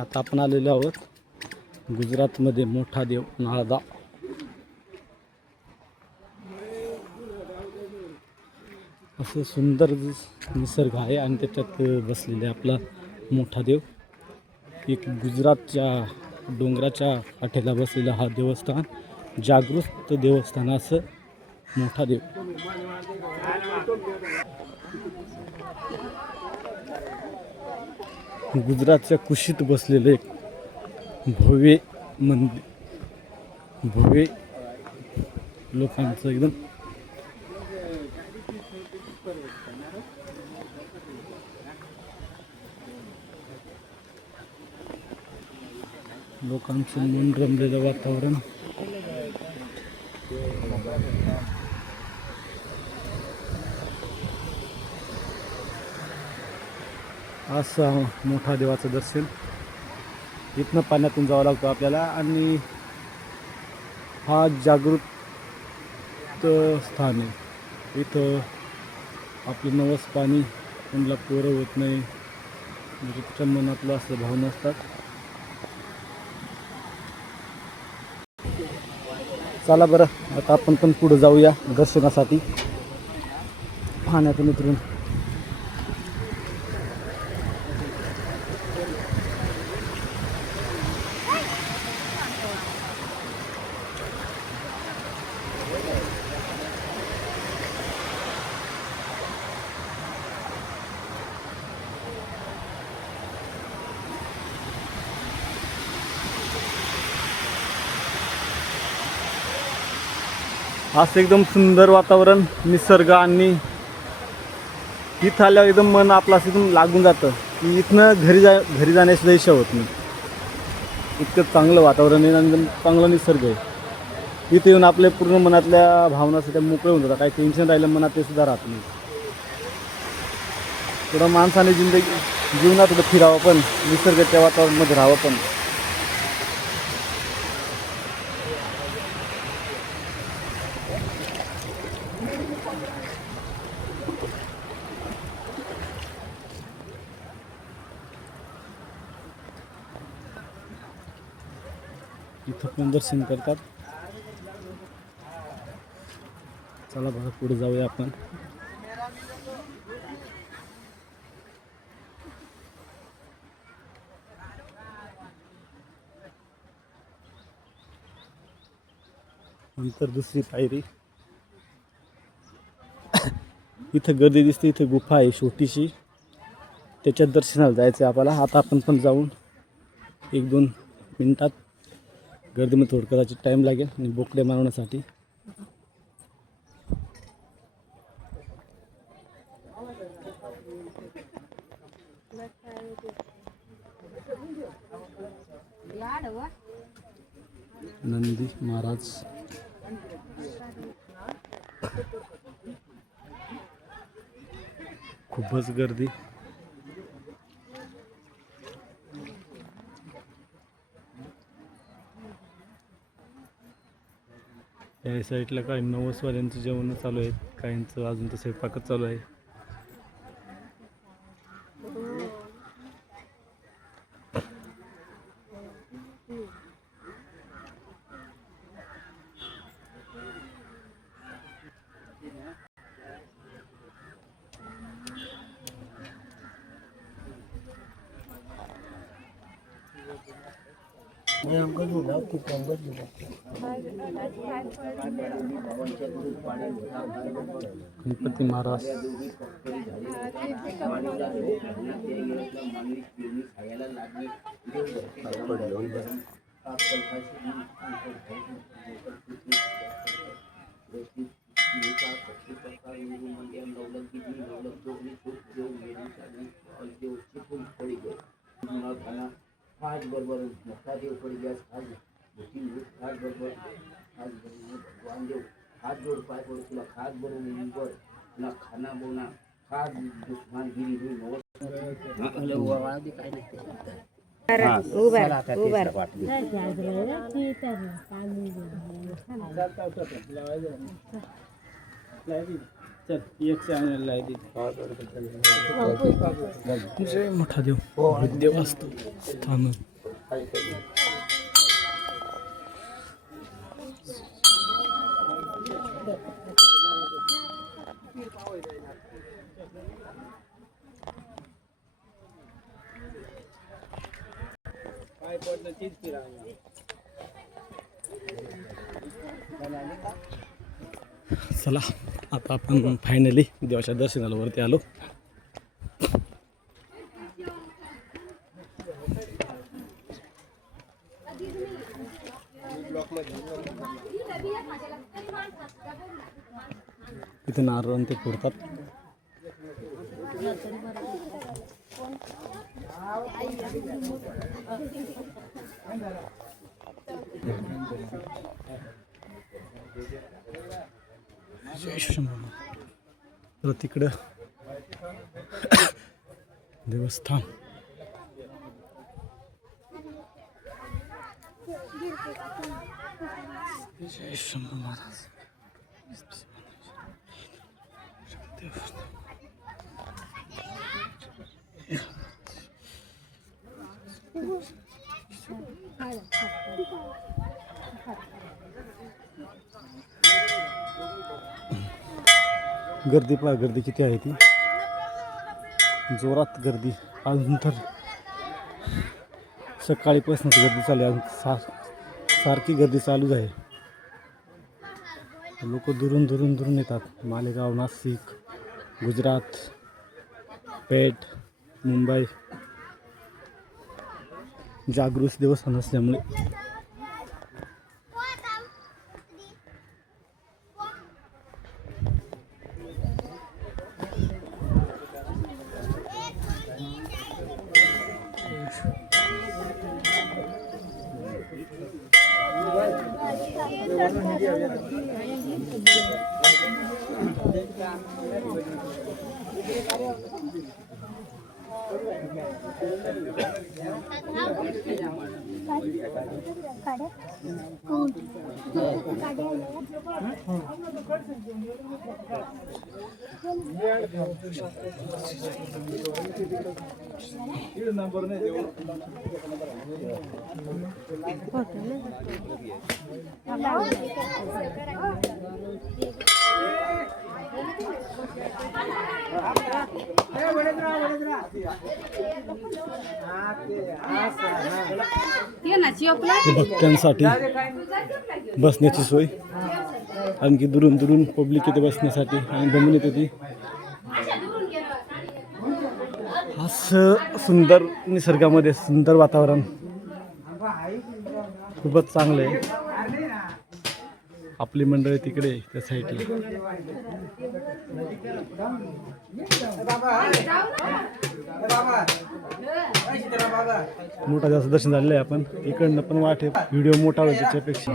आता आपण आलेलो आहोत गुजरातमध्ये मोठा देव नाळदा. असं सुंदर निसर्ग आहे आणि त्याच्यात बसलेले आपला मोठा देव. एक गुजरातच्या डोंगराच्या काठेला बसलेला हा देवस्थान, जागृत देवस्थान असं मोठा देव. गुजरातच्या कुशीत बसलेले एक भव्य मंदिर, भव्य लोकांचं एकदम लोकांचं मन रमलेलं वातावरण. असं मोठा देवाचं दर्शन. इथनं पाण्यातून जावं लागतं आपल्याला आणि हा जागृत स्थान आहे. इथं आपलं नवस पाणी कोणाला पोरं होत नाही, म्हणजे त्याच्या मनातलं असं भावना असतात. चला बरं, आता आपण पण पुढे जाऊया दर्शनासाठी पाण्यातून उतरून. असं एकदम सुंदर वातावरण, निसर्ग, आणि इथं आल्यावर एकदम मन आपलं असं एकदम लागून जातं की इथनं घरी जाण्याची इच्छा होत नाही. इतकं चांगलं वातावरण आहे आणि एकदम चांगला निसर्ग आहे. इथे येऊन आपल्या पूर्ण मनातल्या भावना सध्या मोकळे होऊन जातात. काही टेन्शन राहिलं मनात ते सुद्धा राहत नाही. थोडं माणसाने जीवनात थोडं फिरावं पण, निसर्गाच्या वातावरणामध्ये राहावं पण. इथं पण दर्शन करतात. चला बघा पुढे जाऊया आपण. नंतर दुसरी पायरी. इथं गर्दी दिसते, इथं गुफा आहे छोटीशी, त्याच्यात दर्शनाला जायचं आहे आपल्याला. आता आपण पण जाऊन 1-2 मिनिटात. गर्दीमध्ये थोडं कदाचित टाईम लागेल आणि बोकडे मारण्यासाठी. नंदी महाराज, खूपच गर्दी. या साईडला काही नवसवाल्यांचं जेवण चालू आहे, काहींचं अजून तर स्वयंपाकच चालू आहे. गणपती महाराज, आज बरोबर मोठा देव पडी गॅस आज आज बरोबर आज भगवान देव हात जोड पाय पड तुला खात बरोबर तुला खाना बोना खात दुश्मन गिरी हुई काय नाही. जय मोठा देव देव असतो स्थान. चला आता आपण फायनली देवाच्या दर्शनाला वरती आलो. तिथे नारळ ते फोडतात. तर तिकडं देवस्थान. जय शंभू महाराज. गर्दी पहा, गर्दी किती आहे ती. जोरात गर्दी. अजून तर सकाळीपासूनच गर्दी चालू आहे. अजून सारखी गर्दी चालूच आहे. लोक दुरून दुरून दुरून येतात. मालेगाव, नाशिक, गुजरात, पेठ, मुंबई. जागृत देवस्थान असल्यामुळे भक्तांसाठी बसण्याची सोय. आणखी दुरून दुरून पब्लिक येते बसण्यासाठी आणि दमून येते ती. असं सुंदर निसर्गामध्ये सुंदर वातावरण खूपच चांगलं आहे. आपली मंडळी तिकडे त्या साईडला. मोठा जास्त दर्शन झालेलं आहे. आपण इकडनं पण वाट व्हिडिओ मोठा होईल त्याच्यापेक्षा.